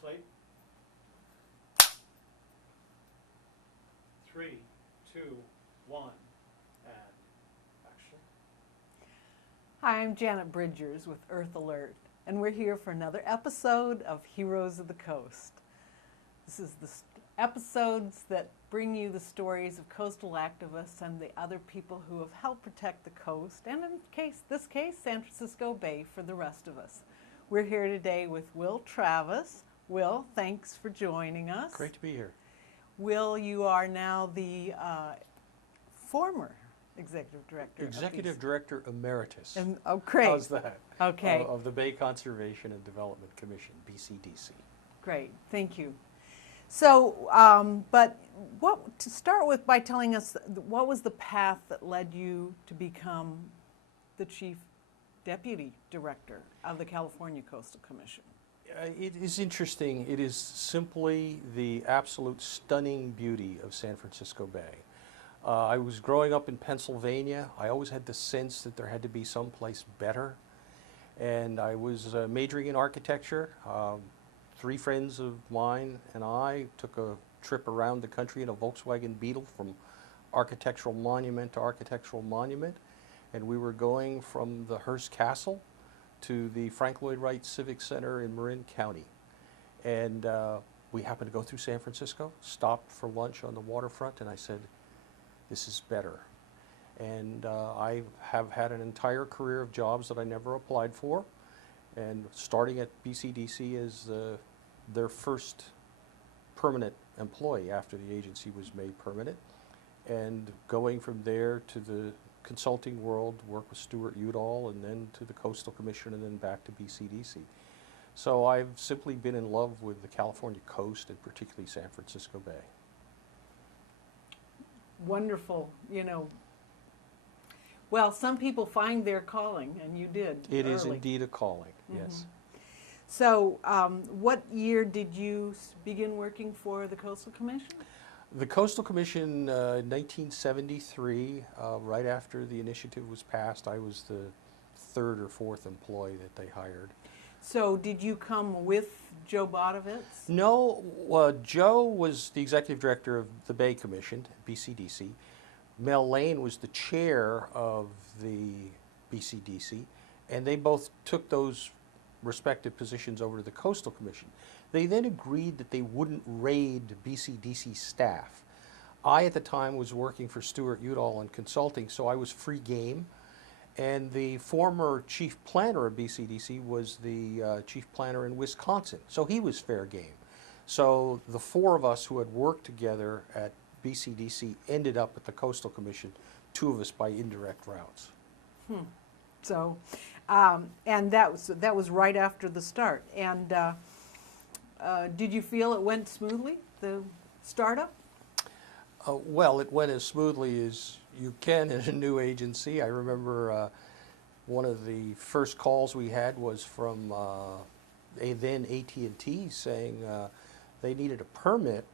Slate. 3, 2, 1, and action. Hi, I'm Janet Bridgers with Earth Alert, and we're here for another episode of Heroes of the Coast. This is the episodes that bring you the stories of coastal activists and the other people who have helped protect the coast, and in this case, San Francisco Bay for the rest of us. We're here today with Will Travis. Will, thanks for joining us. Great to be here. Will, you are now the former executive director. Executive Director Emeritus. Oh, great. How's that? Okay. Of the Bay Conservation and Development Commission, BCDC. Great, thank you. So, but to start with by telling us what was the path that led you to become the Chief Deputy Director of the California Coastal Commission? It is interesting. It is simply the absolute stunning beauty of San Francisco Bay. I was growing up in Pennsylvania. I always had the sense that there had to be someplace better. And I was majoring in architecture. 3 friends of mine and I took a trip around the country in a Volkswagen Beetle from architectural monument to architectural monument. And we were going from the Hearst Castle to the Frank Lloyd Wright Civic Center in Marin County. And we happened to go through San Francisco, stopped for lunch on the waterfront, and I said, this is better. And I have had an entire career of jobs that I never applied for, and starting at BCDC as their first permanent employee after the agency was made permanent, and going from there to the consulting world, work with Stuart Udall, and then to the Coastal Commission, and then back to BCDC. So I've simply been in love with the California coast, and particularly San Francisco Bay. Wonderful, you know. Well, some people find their calling, and you did. It early. is indeed a calling, yes. So, what year did you begin working for the Coastal Commission? The Coastal Commission, 1973, right after the initiative was passed, I was the 3rd or 4th employee that they hired. So did you come with Joe Bodovitz? No, Joe was the executive director of the Bay Commission, BCDC. Mel Lane was the chair of the BCDC, and they both took those respective positions over to the Coastal Commission. They then agreed that they wouldn't raid BCDC staff. I, at the time, was working for Stuart Udall and consulting, so I was free game. And the former chief planner of BCDC was the chief planner in Wisconsin, so he was fair game. So the 4 of us who had worked together at BCDC ended up at the Coastal Commission, 2 of us by indirect routes. So, and that was right after the start. And did you feel it went smoothly, the startup? Well, it went as smoothly as you can in a new agency. I remember one of the first calls we had was from then AT&T saying they needed a permit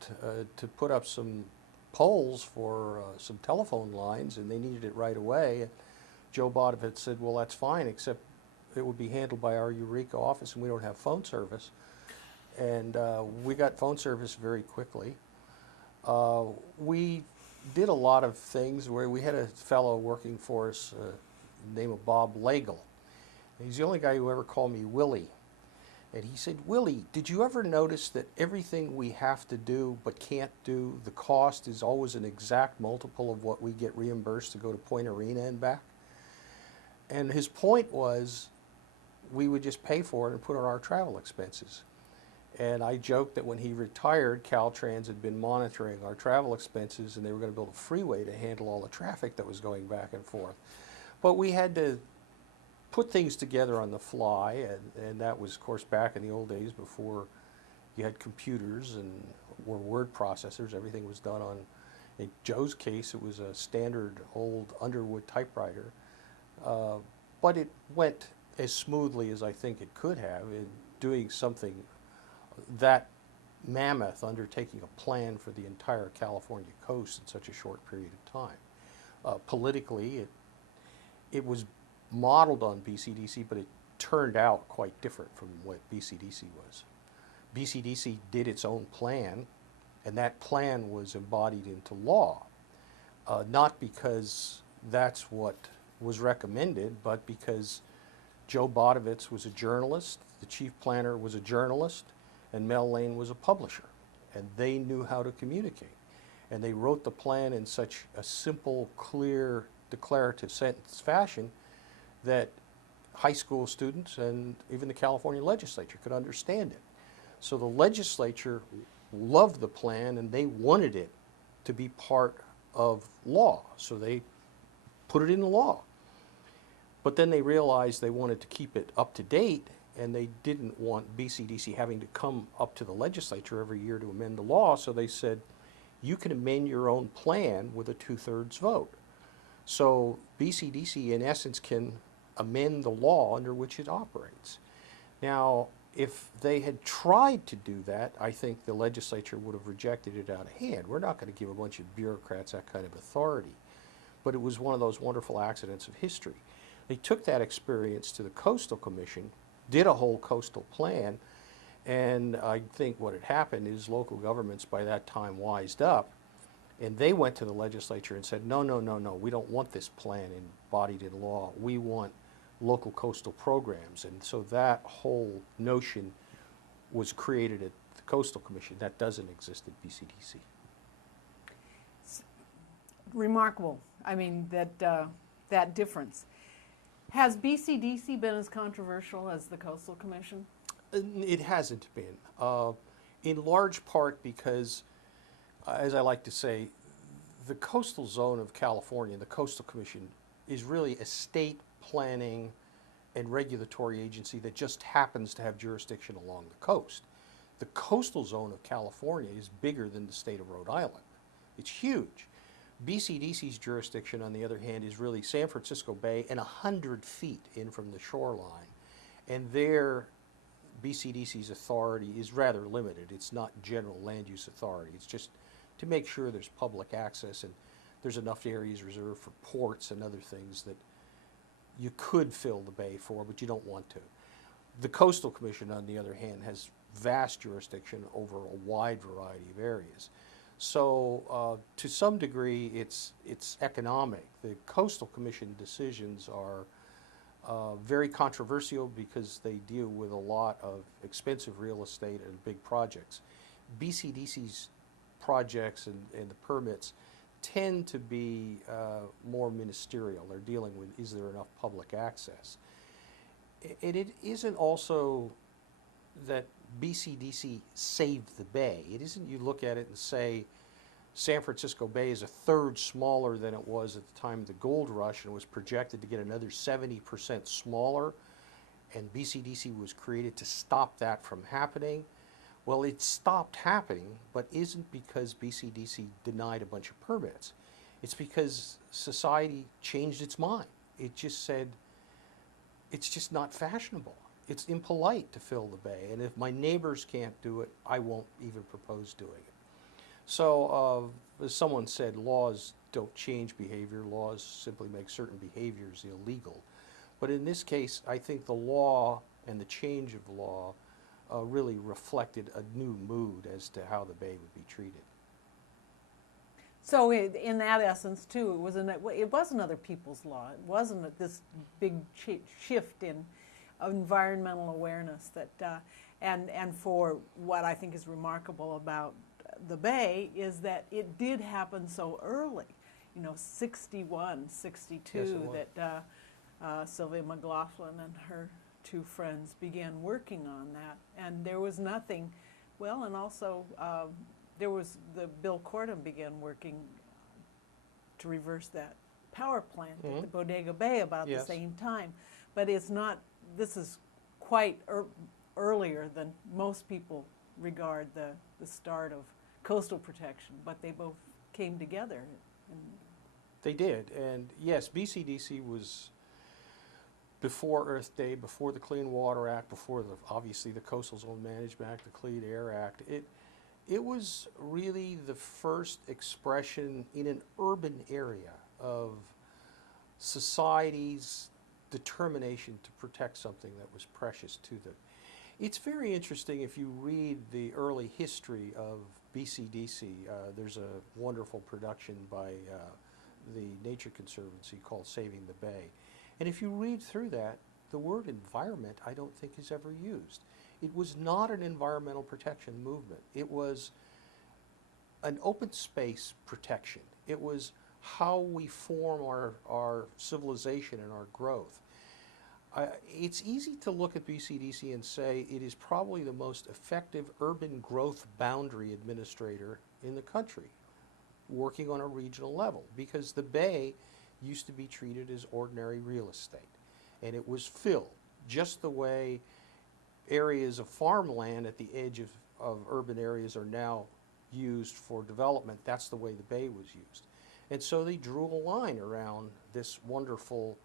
to put up some poles for some telephone lines, and they needed it right away. And Joe Bodovitz said, well, that's fine, except it would be handled by our Eureka office, and we don't have phone service. And we got phone service very quickly. We did a lot of things where we had a fellow working for us named Bob Lagle. He's the only guy who ever called me Willie. And he said, Willie, did you ever notice that everything we have to do but can't do, the cost is always an exact multiple of what we get reimbursed to go to Point Arena and back? And his point was we would just pay for it and put on our travel expenses. And I joked that when he retired, Caltrans had been monitoring our travel expenses, and they were going to build a freeway to handle all the traffic that was going back and forth. But we had to put things together on the fly, and that was, of course, back in the old days before you had computers and or word processors. Everything was done on, in Joe's case, it was a standard old Underwood typewriter. But it went as smoothly as I think it could have in doing something that mammoth, undertaking a plan for the entire California coast in such a short period of time. Politically, it was modeled on BCDC, but it turned out quite different from what BCDC was. BCDC did its own plan, and that plan was embodied into law, not because that's what was recommended, but because Joe Bodovitz was a journalist, the chief planner was a journalist, and Mel Lane was a publisher, and they knew how to communicate. And they wrote the plan in such a simple, clear, declarative sentence fashion that high school students and even the California legislature could understand it. So the legislature loved the plan and they wanted it to be part of law. So they put it in law. But then they realized they wanted to keep it up to date, and they didn't want BCDC having to come up to the legislature every year to amend the law. So they said, you can amend your own plan with a 2/3 vote. So BCDC, in essence, can amend the law under which it operates. Now, if they had tried to do that, I think the legislature would have rejected it out of hand. We're not going to give a bunch of bureaucrats that kind of authority. But it was one of those wonderful accidents of history. They took that experience to the Coastal Commission, did a whole coastal plan, and I think what had happened is local governments by that time wised up, and they went to the legislature and said, no, no, no, no, we don't want this plan embodied in law. We want local coastal programs. And so that whole notion was created at the Coastal Commission. That doesn't exist at BCDC. Remarkable. I mean, that difference. Has BCDC been as controversial as the Coastal Commission? It hasn't been, in large part because, as I like to say, the coastal zone of California, the Coastal Commission, is really a state planning and regulatory agency that just happens to have jurisdiction along the coast. The coastal zone of California is bigger than the state of Rhode Island. It's huge. BCDC's jurisdiction, on the other hand, is really San Francisco Bay and 100 feet in from the shoreline. And there, BCDC's authority is rather limited. It's not general land use authority. It's just to make sure there's public access and there's enough areas reserved for ports and other things that you could fill the bay for, but you don't want to. The Coastal Commission, on the other hand, has vast jurisdiction over a wide variety of areas. So to some degree, it's economic. The Coastal Commission decisions are very controversial because they deal with a lot of expensive real estate and big projects. BCDC's projects and the permits tend to be more ministerial. They're dealing with, is there enough public access? And it isn't also that BCDC saved the bay. It isn't you look at it and say San Francisco Bay is 1/3 smaller than it was at the time of the gold rush and was projected to get another 70% smaller, and BCDC was created to stop that from happening. Well, it stopped happening, but isn't because BCDC denied a bunch of permits. It's because society changed its mind. It just said, it's just not fashionable. It's impolite to fill the bay, and if my neighbors can't do it, I won't even propose doing it. So, as someone said, laws don't change behavior. Laws simply make certain behaviors illegal. But in this case, I think the law and the change of law really reflected a new mood as to how the bay would be treated. So in that essence, too, it wasn't other people's law. It wasn't this big shift in environmental awareness that, and for what I think is remarkable about the bay is that it did happen so early. 61, 62, yes, that Sylvia McLaughlin and her two friends began working on that, and there was nothing. Well, and also there was Bill Cordham began working to reverse that power plant at the Bodega Bay about the same time, but it's not. This is quite earlier than most people regard the start of coastal protection, but they both came together. They did, and yes, BCDC was before Earth Day, before the Clean Water Act, before obviously the Coastal Zone Management Act, the Clean Air Act. It was really the first expression in an urban area of society's determination to protect something that was precious to them. It's very interesting if you read the early history of BCDC. There's a wonderful production by the Nature Conservancy called Saving the Bay. And if you read through that, the word environment I don't think is ever used. It was not an environmental protection movement. It was an open space protection. It was how we form our civilization and our growth. It's easy to look at BCDC and say it is probably the most effective urban growth boundary administrator in the country, working on a regional level, because the Bay used to be treated as ordinary real estate, and it was filled just the way areas of farmland at the edge of urban areas are now used for development. That's the way the Bay was used. And so they drew a line around this wonderful,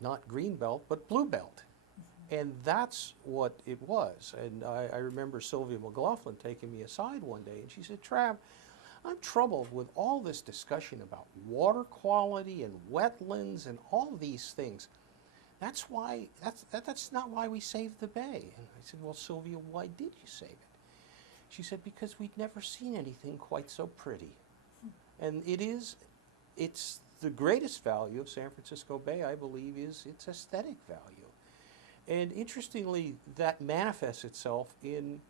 not green belt, but blue belt. And that's what it was. And I remember Sylvia McLaughlin taking me aside one day, and she said, Trav, I'm troubled with all this discussion about water quality and wetlands and all these things. That's not why we saved the Bay. And I said, well, Sylvia, why did you save it? She said, because we'd never seen anything quite so pretty. And it's the greatest value of San Francisco Bay, I believe, is its aesthetic value. And interestingly, that manifests itself in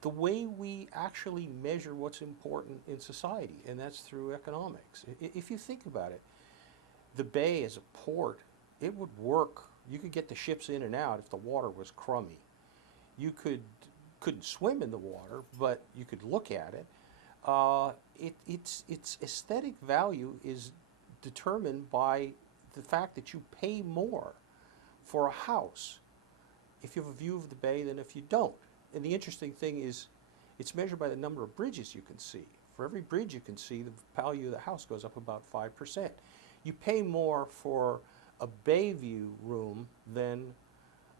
the way we actually measure what's important in society, and that's through economics. If you think about it, the Bay as a port, it would work. You could get the ships in and out if the water was crummy. You couldn't swim in the water, but you could look at it. Its aesthetic value is determined by the fact that you pay more for a house if you have a view of the Bay than if you don't. And the interesting thing is it's measured by the number of bridges you can see. For every bridge you can see, the value of the house goes up about 5%. You pay more for a bay view room than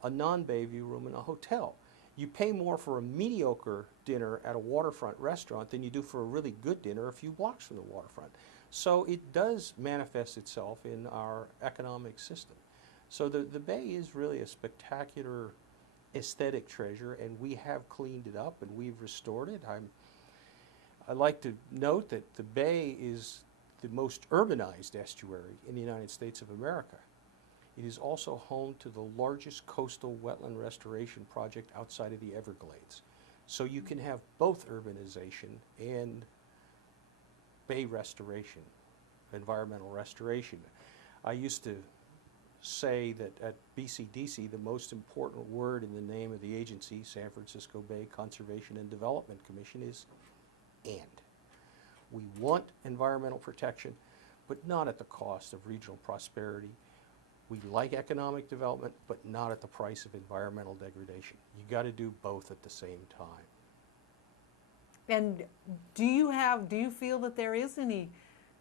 a non-bay view room in a hotel. You pay more for a mediocre dinner at a waterfront restaurant than you do for a really good dinner a few blocks from the waterfront. So it does manifest itself in our economic system. So the Bay is really a spectacular aesthetic treasure, and we have cleaned it up and we've restored it. I'd like to note that the Bay is the most urbanized estuary in the United States of America. It is also home to the largest coastal wetland restoration project outside of the Everglades. So you can have both urbanization and bay restoration, environmental restoration. I used to say that at BCDC, the most important word in the name of the agency, San Francisco Bay Conservation and Development Commission, is and. We want environmental protection, but not at the cost of regional prosperity. We like economic development, but not at the price of environmental degradation. You got to do both at the same time. And do you feel that there is any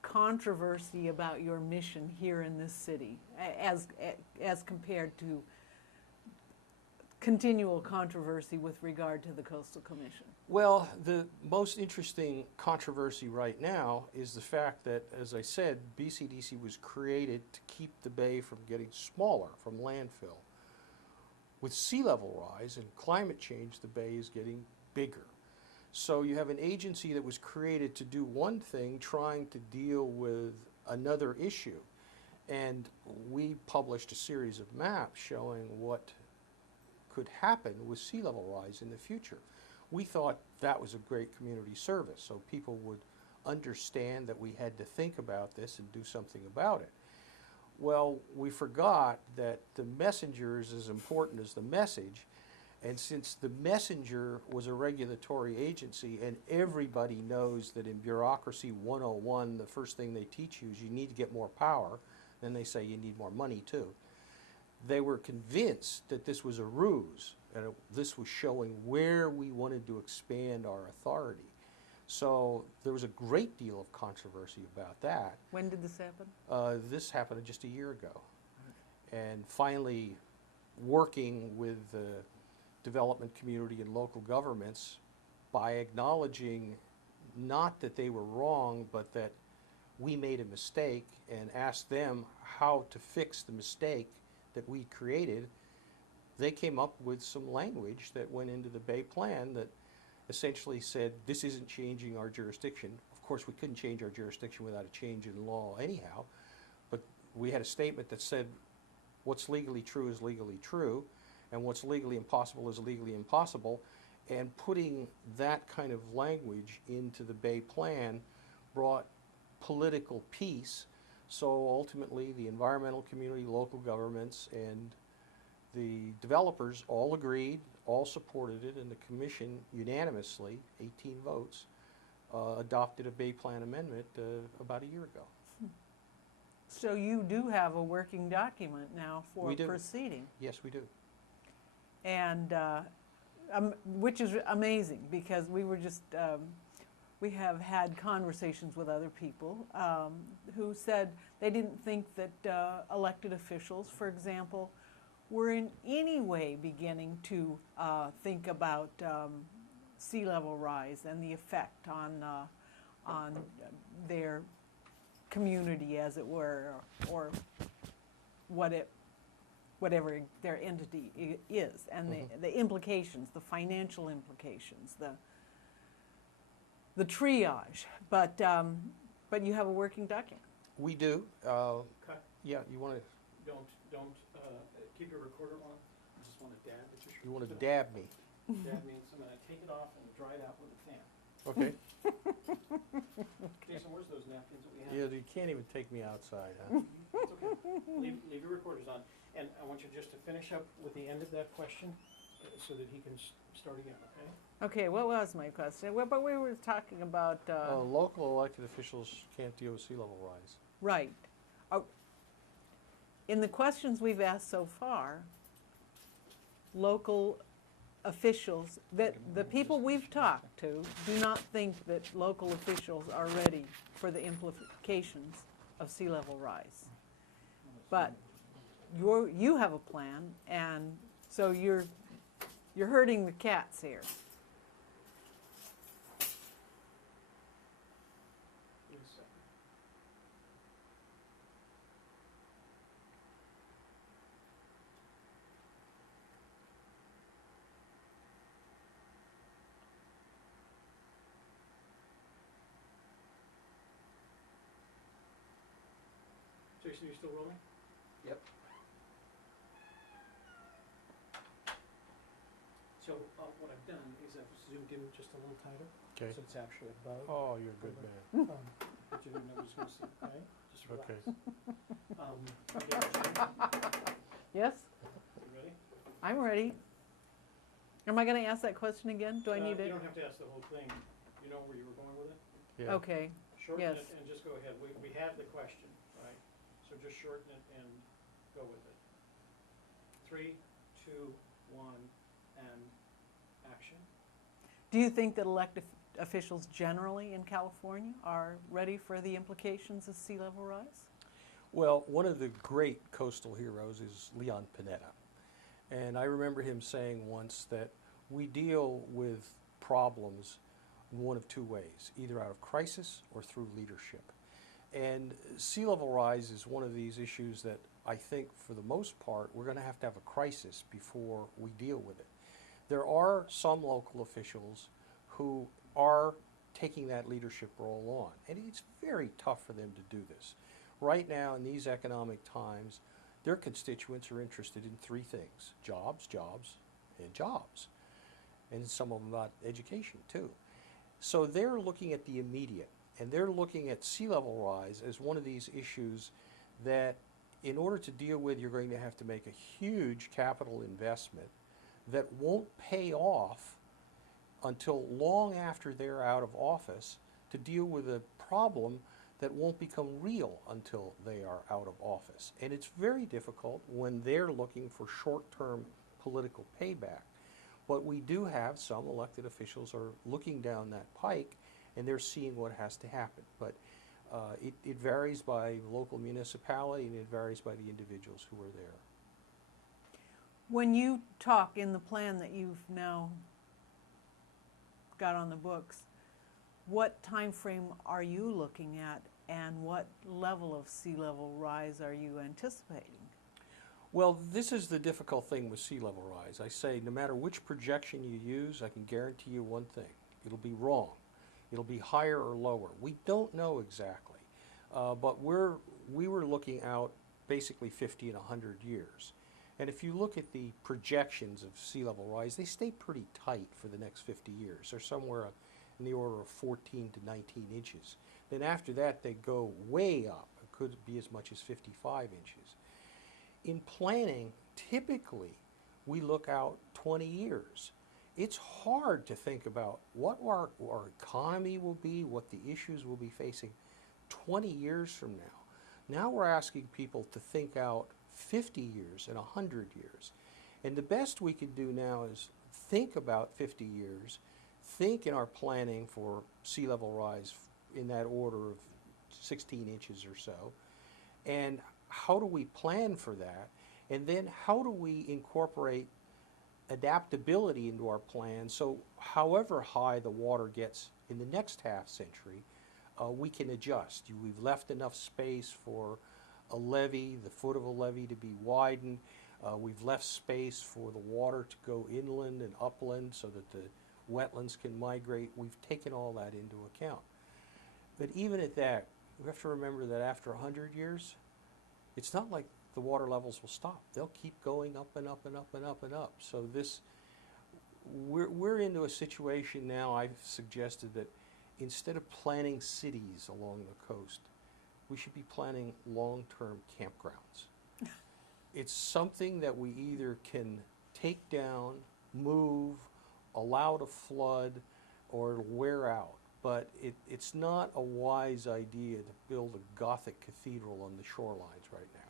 controversy about your mission here in this city as compared to continual controversy with regard to the Coastal Commission? Well, the most interesting controversy right now is the fact that, as I said, BCDC was created to keep the Bay from getting smaller from landfill. With sea level rise and climate change, the Bay is getting bigger. So you have an agency that was created to do one thing, trying to deal with another issue. And we published a series of maps showing what could happen with sea level rise in the future. We thought that was a great community service, so people would understand that we had to think about this and do something about it. Well, we forgot that the messenger is as important as the message, and since the messenger was a regulatory agency, and everybody knows that in Bureaucracy 101, the first thing they teach you is you need to get more power, then they say you need more money too. They were convinced that this was a ruse, and this was showing where we wanted to expand our authority. So there was a great deal of controversy about that. When did this happen? This happened just a year ago. And finally, working with the development community and local governments by acknowledging not that they were wrong, but that we made a mistake, and asked them how to fix the mistake that we created, they came up with some language that went into the Bay Plan that essentially said, this isn't changing our jurisdiction. Of course, we couldn't change our jurisdiction without a change in law anyhow, but we had a statement that said, what's legally true is legally true, and what's legally impossible is legally impossible. And putting that kind of language into the Bay Plan brought political peace. So ultimately, the environmental community, local governments, and the developers all agreed, all supported it, and the commission unanimously, 18 votes, adopted a Bay Plan amendment about a year ago. So you do have a working document now for We do. proceeding. Yes, we do. And which is amazing, because we were just we have had conversations with other people who said they didn't think that elected officials, for example, were in any way beginning to think about sea level rise and the effect on their community, as it were, or whatever their entity is, and the implications, the financial implications, the triage. But you have a working document. We do. Cut. Yeah, you want to Don't keep your recorder on. I just want to dab at your shirt. you want to dab me? Dab means I'm going to take it off and dry it out with a fan. Okay. Jason, where's those napkins that we have? Yeah, you can't even take me outside, huh? It's okay. Leave your recorders on. And I want you just to finish up with the end of that question so that he can start again, okay? Okay, what was my question? Well, but we were talking about Local elected officials can't deal with sea level rise. right. In the questions we've asked so far, local officials, that the people we've talked to do not think that local officials are ready for the implications of sea level rise. But you have a plan, and so you're herding the cats here. Give me a second. Jason, are you still rolling? Yep. So what I've done is I've zoomed in just a little tighter, Okay. so it's actually above. Oh, you're a good man. But you didn't know what I was going to say, okay? Just relax. Okay. Okay, Yes, you ready? I'm ready. Am I going to ask that question again? Do I need You it? don't have to ask the whole thing. You know where you were going with it? Yeah. Okay. Shorten Yes. it and just go ahead. We have the question, right? So just shorten it and go with it. 3, 2, 1, and action. Do you think that elected officials generally in California are ready for the implications of sea level rise? Well, one of the great coastal heroes is Leon Panetta. And I remember him saying once that we deal with problems in one of two ways, either out of crisis or through leadership. And sea level rise is one of these issues that I think for the most part we're going to have a crisis before we deal with it. There are some local officials who are taking that leadership role on, and it's very tough for them to do this. Right now in these economic times, their constituents are interested in three things: jobs, jobs, and jobs. And some of them about education too. So they're looking at the immediate, and they're looking at sea level rise as one of these issues that in order to deal with, you're going to have to make a huge capital investment that won't pay off until long after they're out of office, to deal with a problem that won't become real until they are out of office. And it's very difficult when they're looking for short-term political payback. But we do have some elected officials are looking down that pike, and they're seeing what has to happen. But it varies by local municipality, and it varies by the individuals who are there. When you talk in the plan that you've now got on the books, what time frame are you looking at, and what level of sea level rise are you anticipating? Well, this is the difficult thing with sea level rise. I say no matter which projection you use, I can guarantee you one thing. It'll be wrong. It'll be higher or lower. We don't know exactly. But we were looking out basically 50 and 100 years. And if you look at the projections of sea level rise, they stay pretty tight for the next 50 years. They're somewhere in the order of 14 to 19 inches. Then after that, they go way up. It could be as much as 55 inches. In planning, typically, we look out 20 years. It's hard to think about what our economy will be, what the issues we'll be facing 20 years from now. Now we're asking people to think out 50 years and 100 years. And the best we can do now is think about 50 years, think in our planning for sea level rise in that order of 16 inches or so, and how do we plan for that? And then how do we incorporate adaptability into our plan so however high the water gets in the next half century, we can adjust. We've left enough space for a levee, the foot of a levee to be widened. We've left space for the water to go inland and upland so that the wetlands can migrate. We've taken all that into account. But even at that, we have to remember that after 100 years, it's not like the water levels will stop. They'll keep going up and up and up and up and up. So we're into a situation now. I've suggested that instead of planning cities along the coast, we should be planning long-term campgrounds. It's something that we either can take down, move, allow to flood, or wear out. But it's not a wise idea to build a Gothic cathedral on the shorelines right now.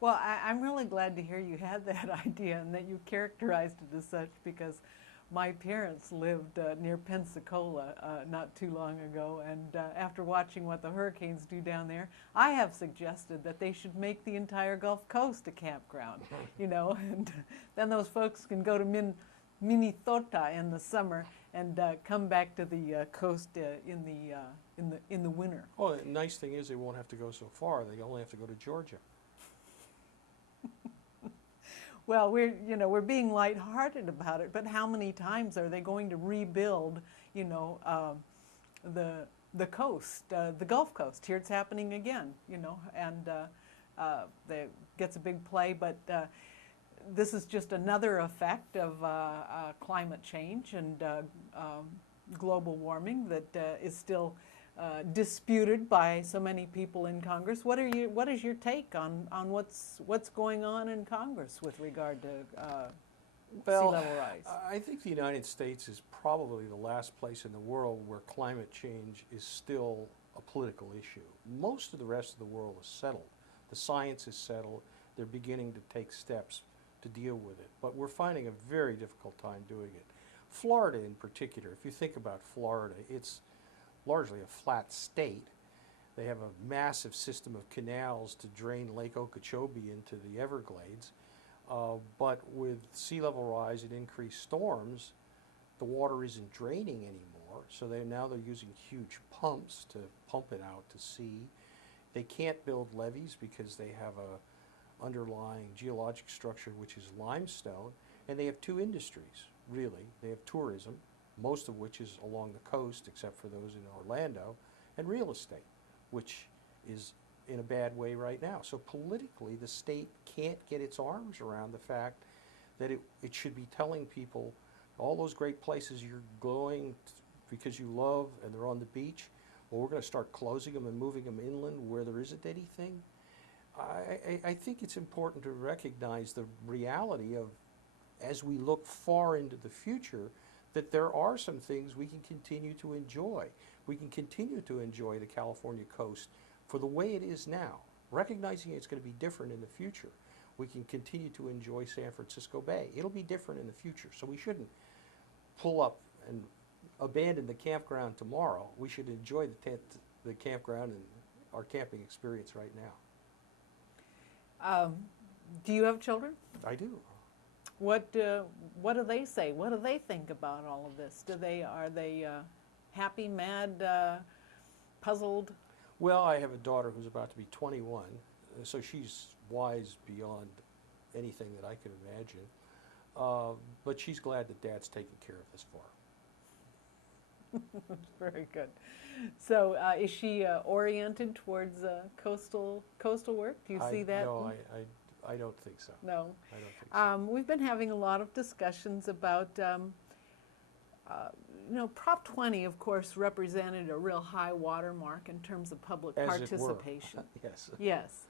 Well, I'm really glad to hear you had that idea and that you characterized it as such, because my parents lived near Pensacola not too long ago, and after watching what the hurricanes do down there, I have suggested that they should make the entire Gulf Coast a campground, you know, and then those folks can go to Minnesota in the summer and come back to the coast in the winter. Well, the nice thing is they won't have to go so far. They only have to go to Georgia. Well, we're being lighthearted about it, but how many times are they going to rebuild, the coast, the Gulf Coast? Here it's happening again, and it gets a big play, but this is just another effect of climate change and global warming that is still disputed by so many people in Congress. What is your take on what's going on in Congress with regard to sea level rise? I think the United States is probably the last place in the world where climate change is still a political issue. Most of the rest of the world is settled. The science is settled. They're beginning to take steps to deal with it. But we're finding a very difficult time doing it. Florida in particular, if you think about Florida, it's largely a flat state. They have a massive system of canals to drain Lake Okeechobee into the Everglades. But with sea level rise and increased storms, the water isn't draining anymore. So now they're using huge pumps to pump it out to sea. They can't build levees because they have a underlying geologic structure which is limestone. And they have two industries, really. They have tourism, most of which is along the coast, except for those in Orlando, and real estate, which is in a bad way right now. So politically, the state can't get its arms around the fact that it should be telling people all those great places you're going because you love and they're on the beach, well, we're going to start closing them and moving them inland where there isn't anything. I think it's important to recognize the reality of, as we look far into the future, that there are some things we can continue to enjoy. We can continue to enjoy the California coast for the way it is now, recognizing it's going to be different in the future. We can continue to enjoy San Francisco Bay. It'll be different in the future, so we shouldn't pull up and abandon the campground tomorrow. We should enjoy the campground and our camping experience right now. Do you have children? I do. What do they say? What do they think about all of this? Are they happy, mad, puzzled? Well, I have a daughter who's about to be 21, so she's wise beyond anything that I could imagine. But she's glad that Dad's taking care of this for her. Very good. So, is she oriented towards coastal work? Do you see that? No, I don't think so. No. I don't think so. We've been having a lot of discussions about, Prop 20, of course, represented a real high watermark in terms of public As it were. participation. Yes. Yes.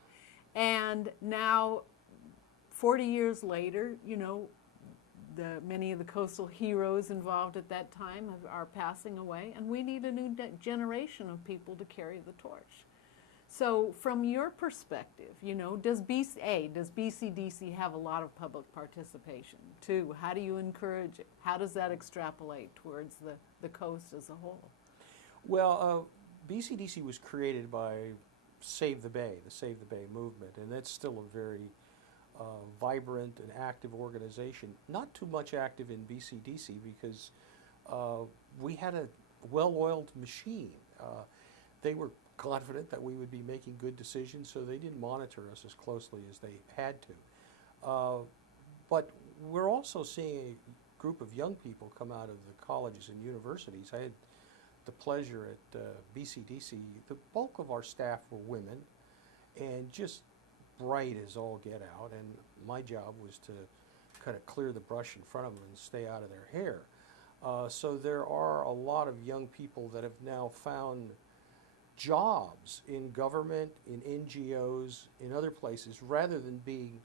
And now, 40 years later, many of the coastal heroes involved at that time are passing away, and we need a new generation of people to carry the torch. So from your perspective, does BCDC have a lot of public participation? 2, how do you encourage it? How does that extrapolate towards the coast as a whole? Well, BCDC was created by Save the Bay, the Save the Bay movement, and that's still a very vibrant and active organization. Not too much active in BCDC because we had a well-oiled machine. They were confident that we would be making good decisions, so they didn't monitor us as closely as they had to. But we're also seeing a group of young people come out of the colleges and universities. I had the pleasure at BCDC, the bulk of our staff were women, and just bright as all get out, and my job was to kind of clear the brush in front of them and stay out of their hair. So there are a lot of young people that have now found jobs in government, in NGOs, in other places. Rather than being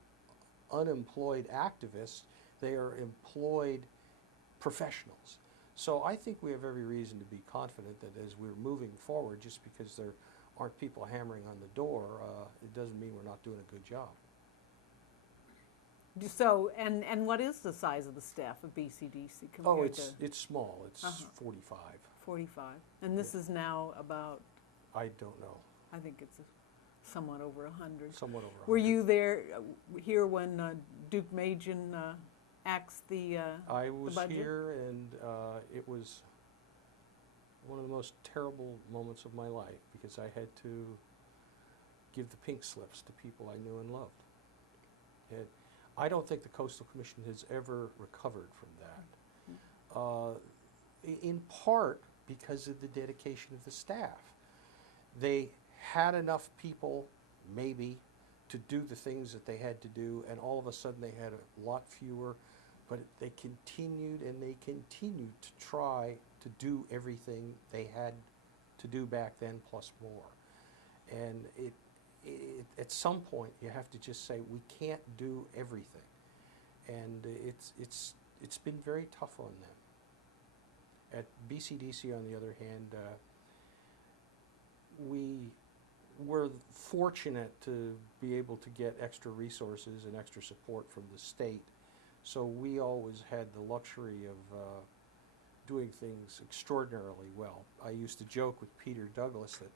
unemployed activists, they are employed professionals. So I think we have every reason to be confident that as we're moving forward, just because there aren't people hammering on the door, it doesn't mean we're not doing a good job. So, and what is the size of the staff of BCDC compared to? It's small. It's 45. 45. And this is now about, I don't know. I think it's somewhat over 100. Somewhat over 100. Were you here when Duke Machen axed the I was budget? here, and it was one of the most terrible moments of my life because I had to give the pink slips to people I knew and loved. I don't think the Coastal Commission has ever recovered from that. In part because of the dedication of the staff. They had enough people, maybe, to do the things that they had to do, and all of a sudden they had a lot fewer, but they continued and they continued to try to do everything they had to do back then plus more. And at some point you have to just say we can't do everything, and it's been very tough on them. At BCDC, on the other hand, we were fortunate to be able to get extra resources and extra support from the state, so we always had the luxury of doing things extraordinarily well. I used to joke with Peter Douglas that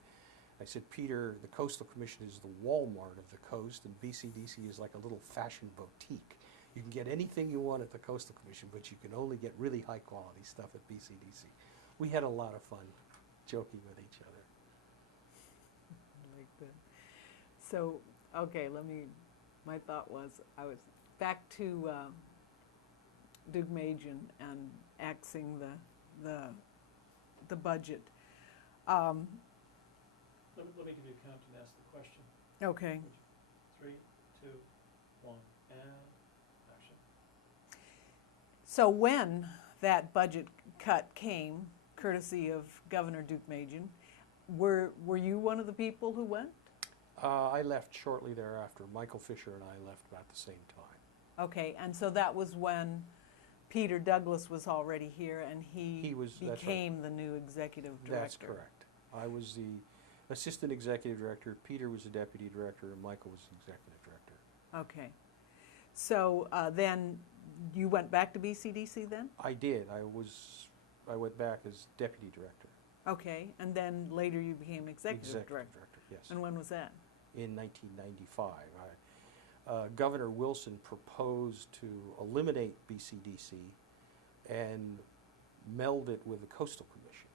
I said, Peter, the Coastal Commission is the Walmart of the coast, and BCDC is like a little fashion boutique. You can get anything you want at the Coastal Commission, but you can only get really high quality stuff at BCDC. We had a lot of fun joking with each other. Like that. So, okay, my thought was, I was back to Duke Machen and axing the budget. Let me give you a count and ask the question. Okay. 3, 2, 1, and action. So when that budget cut came, courtesy of Governor Duke Machen, were you one of the people who went? I left shortly thereafter. Michael Fisher and I left about the same time. Okay, and so that was when Peter Douglas was already here, and he became the new executive director. That's correct. I was the assistant executive director, Peter was the deputy director, and Michael was the executive director. Okay. So then you went back to BCDC then? I did. I went back as deputy director. Okay, and then later you became executive director. Yes. And when was that? In 1995. Governor Wilson proposed to eliminate BCDC and meld it with the Coastal Commission.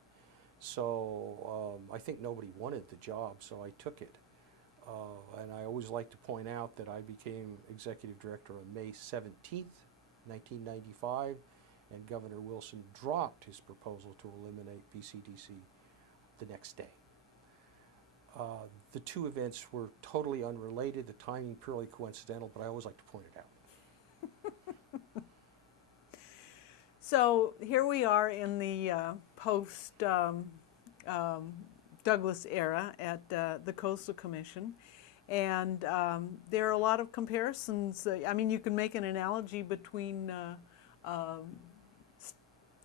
So I think nobody wanted the job, so I took it. And I always like to point out that I became executive director on May 17th, 1995, and Governor Wilson dropped his proposal to eliminate BCDC the next day. The two events were totally unrelated, the timing purely coincidental, but I always like to point it out. So here we are in the post Douglas era at the Coastal Commission, and there are a lot of comparisons. I mean, you can make an analogy between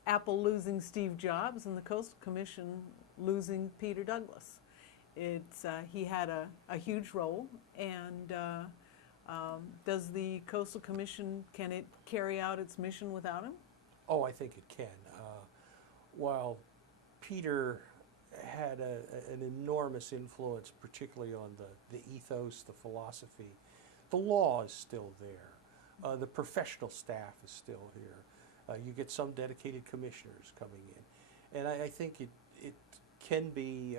Apple losing Steve Jobs and the Coastal Commission losing Peter Douglas. He had a huge role, and does the Coastal Commission, can it carry out its mission without him? Oh, I think it can. While Peter had an enormous influence, particularly on the ethos, the philosophy, the law is still there. The professional staff is still here. You get some dedicated commissioners coming in. And I think it can be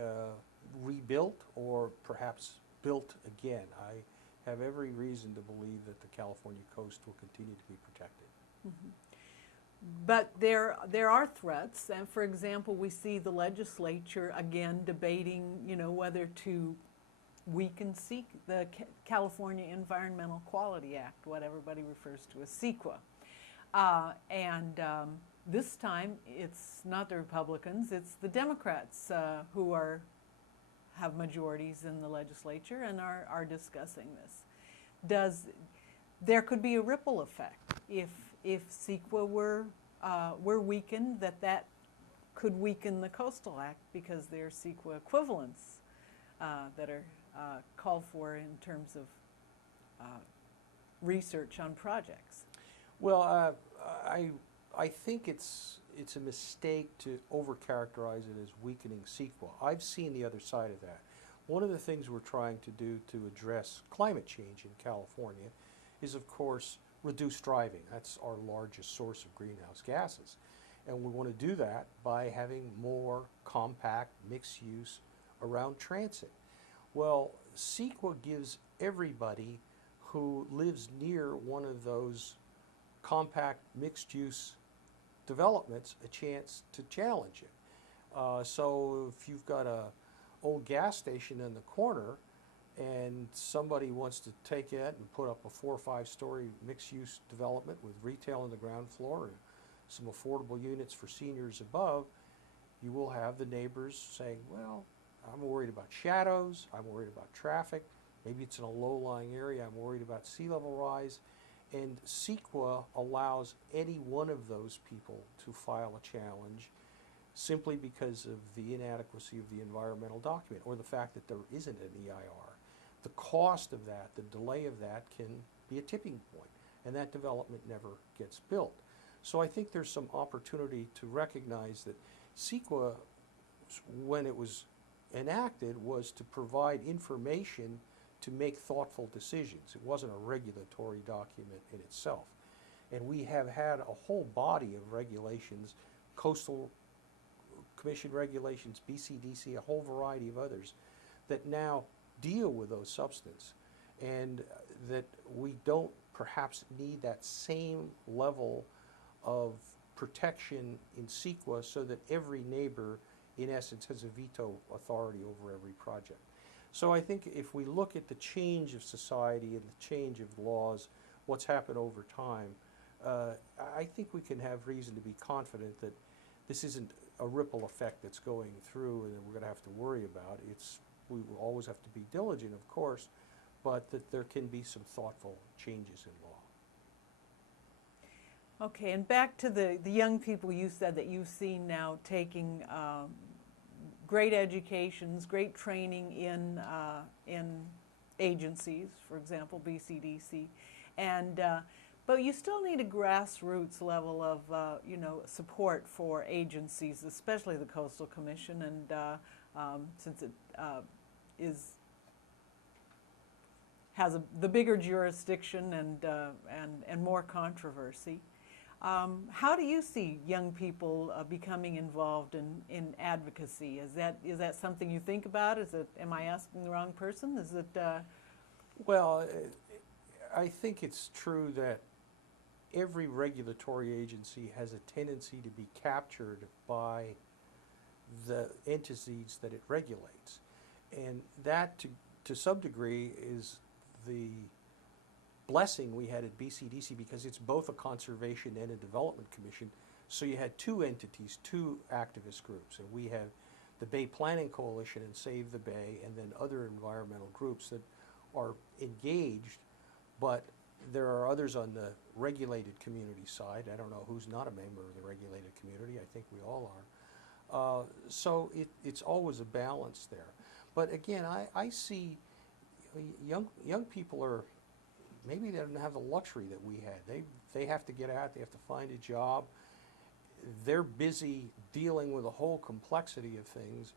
rebuilt or perhaps built again. I have every reason to believe that the California coast will continue to be protected. Mm-hmm. But there are threats, and for example, we see the legislature again debating, whether to weaken the California Environmental Quality Act, what everybody refers to as CEQA. And this time, it's not the Republicans, it's the Democrats who have majorities in the legislature and are discussing this. There could be a ripple effect if CEQA were weakened, that could weaken the Coastal Act because there are CEQA equivalents that are called for in terms of research on projects. Well, I think it's a mistake to overcharacterize it as weakening CEQA. I've seen the other side of that. One of the things we're trying to do to address climate change in California is, of course, reduce driving. That's our largest source of greenhouse gases. And we want to do that by having more compact mixed use around transit. Well, CEQA gives everybody who lives near one of those compact mixed use developments a chance to challenge it. So if you've got a old gas station in the corner and somebody wants to take it and put up a 4 or 5 story mixed use development with retail on the ground floor and some affordable units for seniors above, you will have the neighbors saying, well, I'm worried about shadows, I'm worried about traffic, maybe it's in a low-lying area, I'm worried about sea level rise. And CEQA allows any one of those people to file a challenge simply because of the inadequacy of the environmental document or the fact that there isn't an EIR. The cost of that, the delay of that can be a tipping point, and that development never gets built. So I think there's some opportunity to recognize that CEQA, when it was enacted, was to provide information to make thoughtful decisions. It wasn't a regulatory document in itself. And we have had a whole body of regulations, Coastal Commission regulations, BCDC, a whole variety of others, that now deal with those substances, and that we don't perhaps need that same level of protection in CEQA so that every neighbor, in essence, has a veto authority over every project. So I think if we look at the change of society and the change of laws, what's happened over time, I think we can have reason to be confident that this isn't a ripple effect that's going through and that we're going to have to worry about. We will always have to be diligent, of course, but that there can be some thoughtful changes in law. Okay, and back to the young people you said that you've seen now taking great educations, great training in agencies, for example, BCDC, and but you still need a grassroots level of support for agencies, especially the Coastal Commission, and since it has the bigger jurisdiction and more controversy. How do you see young people becoming involved in advocacy? Is that something you think about? Am I asking the wrong person? Is it? Well, I think it's true that every regulatory agency has a tendency to be captured by the entities that it regulates. And that, to some degree, is the blessing we had at BCDC, because it's both a conservation and a development commission. So you had two entities, two activist groups, and we have the Bay Planning Coalition and Save the Bay, and then other environmental groups that are engaged, but there are others on the regulated community side. I don't know who's not a member of the regulated community. I think we all are. So it's always a balance there. But again, I see young people are, maybe they don't have the luxury that we had. They have to get out, they have to find a job. They're busy dealing with a whole complexity of things.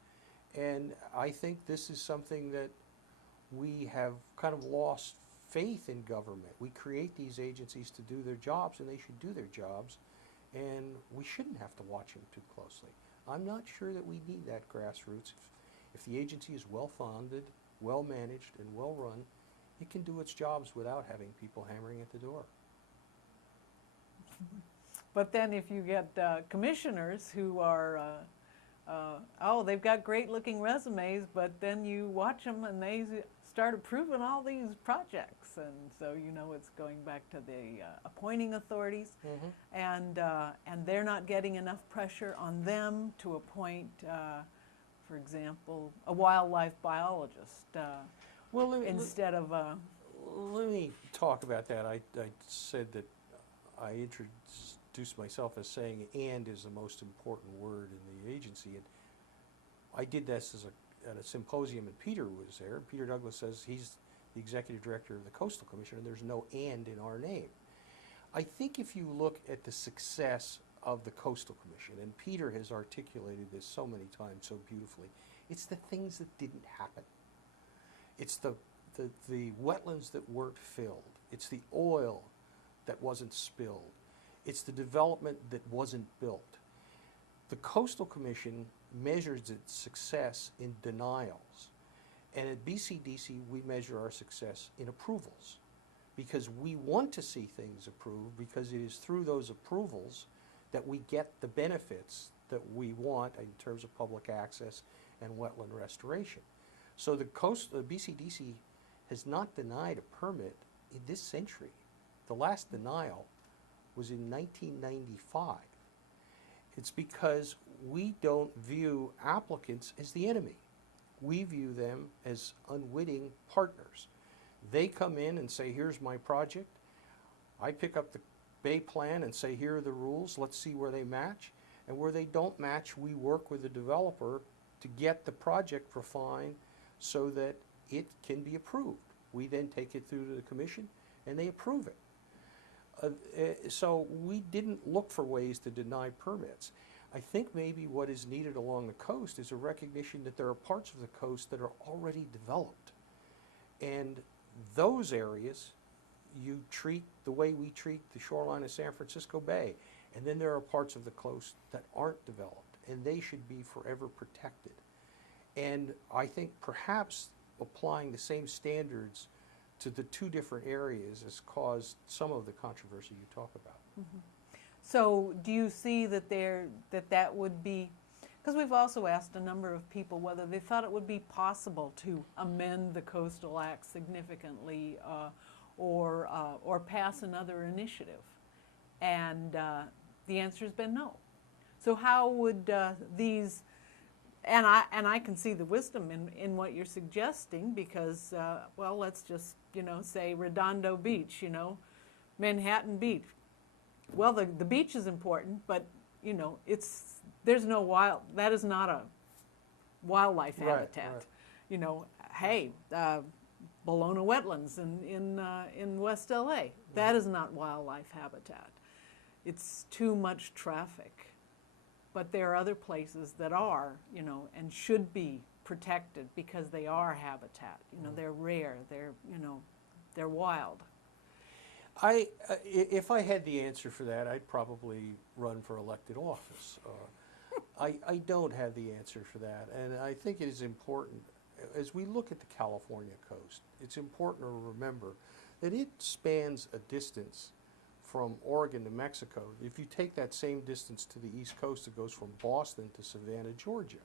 And I think this is something that we have kind of lost faith in government. We create these agencies to do their jobs, and they should do their jobs, and we shouldn't have to watch them too closely. I'm not sure that we need that grassroots. If the agency is well-funded, well-managed, and well-run, it can do its jobs without having people hammering at the door. But then if you get commissioners who are, they've got great-looking resumes, but then you watch them and they start approving all these projects, and so it's going back to the appointing authorities, and they're not getting enough pressure on them to appoint, for example, a wildlife biologist instead of. Let me talk about that. I said that I introduced myself as saying "and" is the most important word in the agency, and I did this at a symposium, and Peter was there. Peter Douglas says he's the executive director of the Coastal Commission, and there's no "and" in our name. I think if you look at the success of the Coastal Commission, and Peter has articulated this so many times so beautifully, it's the things that didn't happen. It's the wetlands that weren't filled. It's the oil that wasn't spilled. It's the development that wasn't built. The Coastal Commission measures its success in denials. And at BCDC, we measure our success in approvals, because we want to see things approved, because it is through those approvals that we get the benefits that we want in terms of public access and wetland restoration. So the BCDC has not denied a permit in this century. The last denial was in 1995. It's because we don't view applicants as the enemy. We view them as unwitting partners. They come in and say, here's my project. I pick up the Bay Plan and say, here are the rules, let's see where they match. And where they don't match, we work with the developer to get the project refined so that it can be approved. We then take it through to the commission and they approve it. So we didn't look for ways to deny permits. I think maybe what is needed along the coast is a recognition that there are parts of the coast that are already developed. And those areas you treat the way we treat the shoreline of San Francisco Bay. And then there are parts of the coast that aren't developed, and they should be forever protected. And I think perhaps applying the same standards to the two different areas has caused some of the controversy you talk about. Mm-hmm. So do you see that that would be, because we've also asked a number of people whether they thought it would be possible to amend the Coastal Act significantly or pass another initiative, and the answer has been no. So how would these, and I can see the wisdom in what you're suggesting, because well, let's just say Redondo Beach, Manhattan Beach. Well, the beach is important, but there's no that is not a wildlife habitat. Right. Hey, Bologna Wetlands in West LA, that is not wildlife habitat. It's too much traffic. But there are other places that are, and should be protected because they are habitat. They're rare. They're wild. If I had the answer for that, I'd probably run for elected office. I don't have the answer for that, and I think it is important, as we look at the California coast, it's important to remember that it spans a distance from Oregon to Mexico. If you take that same distance to the East Coast, it goes from Boston to Savannah, Georgia.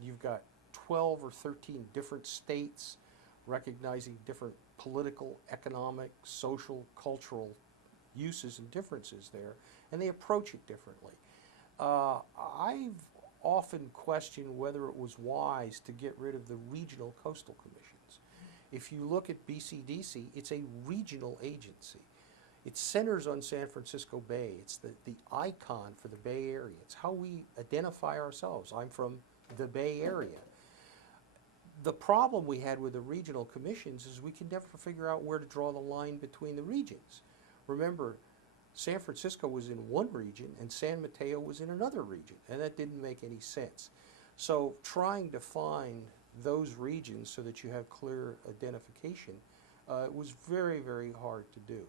You've got 12 or 13 different states recognizing different political, economic, social, cultural uses and differences there, and they approach it differently. I've often questioned whether it was wise to get rid of the regional coastal commissions. If you look at BCDC, it's a regional agency. It centers on San Francisco Bay. It's the icon for the Bay Area. It's how we identify ourselves. I'm from the Bay Area. The problem we had with the regional commissions is we could never figure out where to draw the line between the regions. Remember, San Francisco was in one region and San Mateo was in another region, and that didn't make any sense. So trying to find those regions so that you have clear identification was very, very hard to do.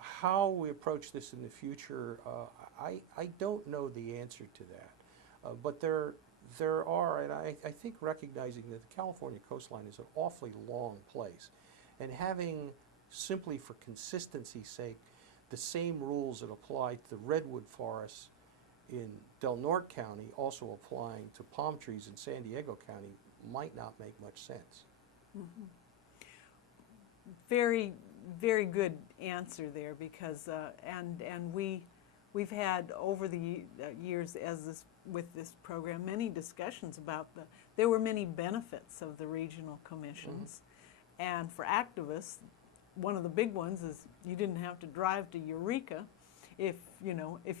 How we approach this in the future, I don't know the answer to that. But there are, and I think recognizing that the California coastline is an awfully long place, and having, simply for consistency's sake, the same rules that apply to the redwood forests in Del Norte County also applying to palm trees in San Diego County might not make much sense. Mm-hmm. Very, very good answer there, because and we've had over the years with this program many discussions about there were many benefits of the regional commissions, mm-hmm. and for activists, one of the big ones is you didn't have to drive to Eureka if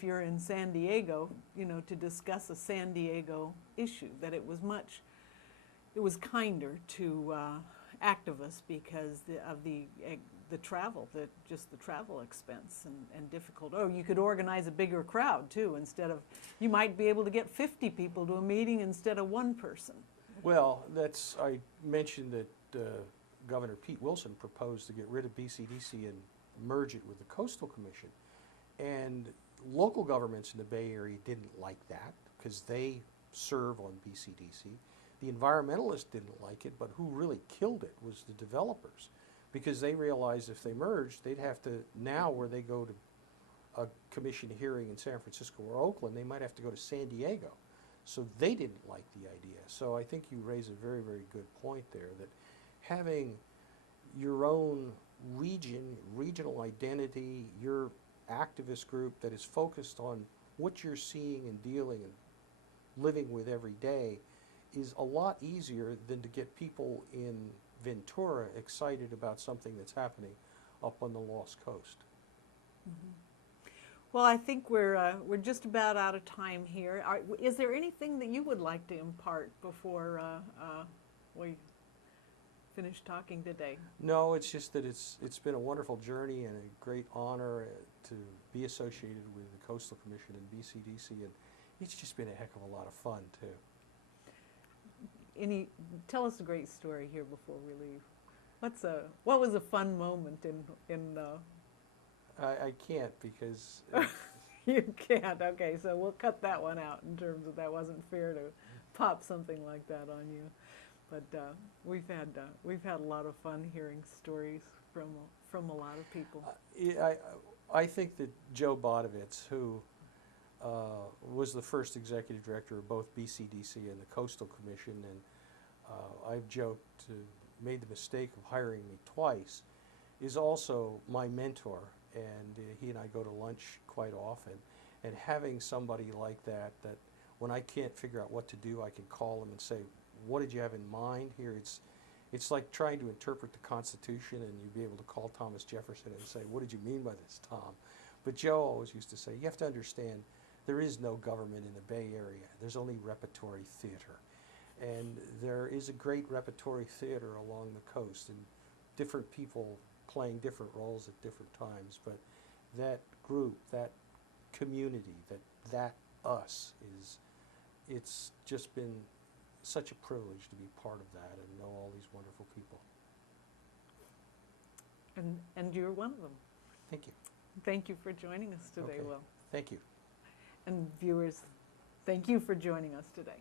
you're in San Diego, to discuss a San Diego issue. That it was kinder to activists because of the travel, just the travel expense and difficult. Oh, you could organize a bigger crowd too. You might be able to get 50 people to a meeting instead of one person. Well, I mentioned that Governor Pete Wilson proposed to get rid of BCDC and merge it with the Coastal Commission. And local governments in the Bay Area didn't like that because they serve on BCDC. The environmentalists didn't like it, but who really killed it was the developers, because they realized if they merged, they'd have to, now where they go to a commission hearing in San Francisco or Oakland, they might have to go to San Diego. So they didn't like the idea. So I think you raise a very, very good point there, that having your own region, regional identity, your activist group that is focused on what you're seeing and dealing and living with every day is a lot easier than to get people in Ventura excited about something that's happening up on the Lost Coast. Mm-hmm. Well, I think we're just about out of time here. Is there anything that you would like to impart before we finish talking today? No, it's just that it's been a wonderful journey and a great honor to be associated with the Coastal Commission and BCDC, and it's just been a heck of a lot of fun too. Tell us a great story here before we leave. What was a fun moment in I can't, because you can't. Okay, so we'll cut that one out in terms of that wasn't fair to pop something like that on you. But we've had a lot of fun hearing stories from a lot of people. I think that Joe Bodovitz, who was the first executive director of both BCDC and the Coastal Commission, and I've joked, made the mistake of hiring me twice, is also my mentor, and he and I go to lunch quite often. And having somebody like that when I can't figure out what to do, I can call him and say, what did you have in mind here? It's like trying to interpret the Constitution, and you'd be able to call Thomas Jefferson and say, what did you mean by this, Tom? But Joe always used to say, you have to understand, there is no government in the Bay Area. There's only repertory theater. And there is a great repertory theater along the coast, and different people playing different roles at different times. But that group, that community, that us, it's just been such a privilege to be part of that and know all these wonderful people. And you're one of them. Thank you. Thank you for joining us today, Okay. Will. Thank you. And viewers, thank you for joining us today.